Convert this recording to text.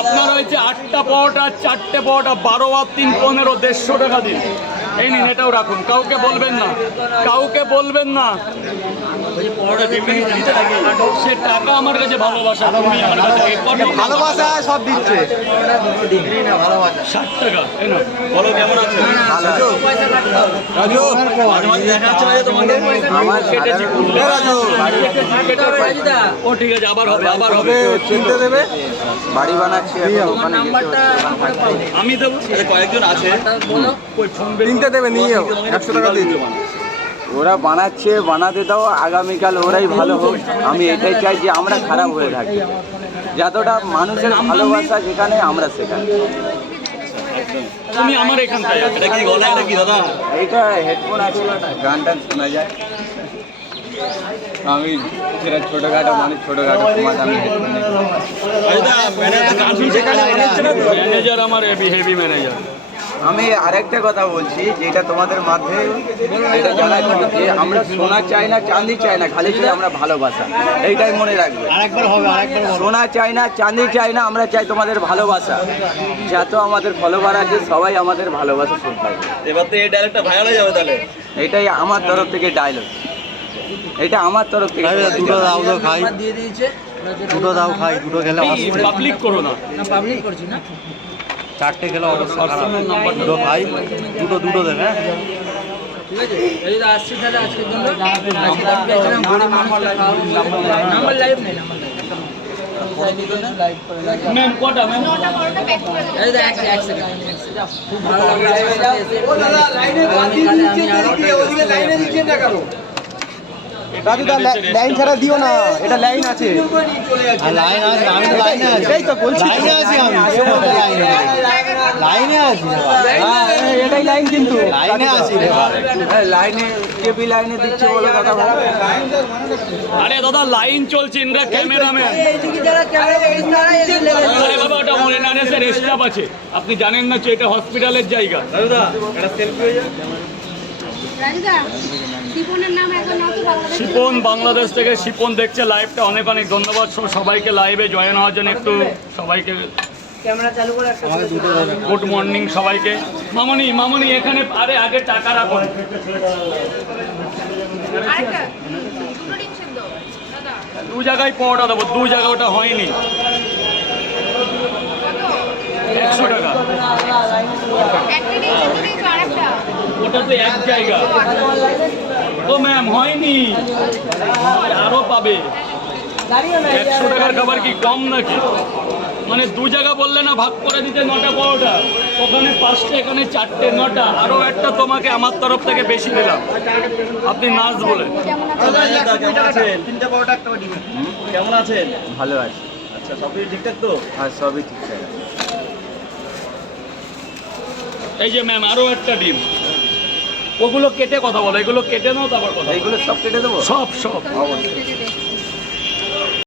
আপনার হয়েছে 8টা পরোটা 4টে পরোটা 12 আর 3 15 150 টাকা দিন। এই নিন, এটাও রাখুন, কাউকে বলবেন না, কাউকে বলবেন না। সে টাকা আমার কাছে ভালোবাসা, তুমি আমার কাছে ভালোবাসা সব দিচ্ছে। 60 টাকা। এই না, বলো কেমন আছে? রাজু ও ঠিক আছে, আবার হবে, আবার হবে। চিনতে দেবে, বাড়ি বানাচ্ছি আমি দেবো, কয়েকজন আছে চিনতে দেবে, নিয়ে যাও 100 টাকা দিয়ে দেবো। ওরা বানাচ্ছে, বানাতে দাও, আগামীকাল ওরাই ভালো হোক। আমি এটাই চাই যে আমরা খারাপ হয়ে থাকি, যতটা মানুষের ভালোবাসা যেখানে আমরা সেখানে। তুমি আমার এখানটায়। এটা কি গলা, এটা কি দাদা? এইটা হেডফোন আছে, গান টান শোনা যায়। আমি সেটা ছোটোখাটো মানুষ, ছোটোখাটো সমাজ, আমি হেডফোন ম্যানেজার আমার হেভি ম্যানেজার। আমি আরেকটা কথা বলছি, যেটা তোমাদের মাধ্যমে যেটা জানাই, যে আমরা সোনা চাই না, চাঁদি চাই না, খালি চাই আমরা ভালোবাসা। এইটাই মনে রাখবে। সোনা চাই না, চাঁদি চাই না, আমরা চাই তোমাদের ভালোবাসা। যত আমাদের ফলোয়ার আছে সবাই আমাদের ভালোবাসা শুনতে। এবার তো এই ডায়লগটা ভাইরাল হয়ে যাবে তাহলে। এটাই আমার তরফ থেকে ডায়লগ, এটা আমার তরফ থেকে। দুটো দাও তো খাই, দুটো দাও খাই, দুটো খেলে পাবলিক করো না, পাবলিক করছি না। 4টে খেলে অবস্থা খারাপ। দুটো খাই, দুটো দেবে। ঠিক আছে, এই যে আসছি তাহলে আজকের জন্য আজকে আমি পেয়েছিলাম গরিব মানুষকে খাওয়াবো। নাম্বার লাইভ নেই, নাম্বার লাইভ ম্যাম কটা ম্যাম? এই যে এক সেকেন্ড, খুব ভালো লাগলো। রাজু দা লাইন ছাড়া দিও না, এটা লাইন আছে। লাইন আছে, আমি তো লাইনে আছি। এই তো বলছি লাইনে আছি আমি, লাইনে আছি। এটাই লাইন, কিন্তু লাইনে আছি রে। লাইনে কেবি লাইনে দিচ্ছে বলে কথা বলো। আরে দাদা লাইন চলছে, ইন্দ্রা ক্যামেরাম্যান। এইদিকে যারা ক্যামেরা আরে বাবা, ওটা মনে না আছে, স্টাফ আছে। আপনি জানেন না যে এটা হসপিটালের জায়গা। দাদা এটা সেলফি হয়ে যায়। শিপন বাংলাদেশ থেকে, শিপন দেখছে লাইভটা, অনেক অনেক ধন্যবাদ সবাইকে লাইভে জয়েন হওয়ার জন্য। একটু সবাইকে ক্যামেরা চালু করে গুড মর্নিং সবাইকে। মামনি এখানে, আরে আগে টাকা রাখুন। দু জায়গায় পরোটা দেবো, দু জায়গায়, ওটা হয়নি। 100 টাকা। ওটা তো এক জায়গা। ও ম্যাম হয়নি, আরো পাবে। 100 টাকার খাবার কি কম নাকি? মানে দু জায়গা বললে না, ভাগ করে দিতে 9টা পরোটা, ওখানে 5টে, এখানে 4টে, 9টা, আরো একটা তোমাকে আমার তরফ থেকে বেশি দিলাম। আপনি নাচ বলে। কেমন আছেন? ভালো আছে। আচ্ছা, সবই ঠিকঠাক তো? আর সবই ঠিকঠাক আছে। এই যে ম্যাম, আরো একটা ডিম। ওগুলো কেটে কথা বলো, এগুলো কেটে নাও, তারপর কথা। এইগুলো সব কেটে দেবো, সব অবশ্যই।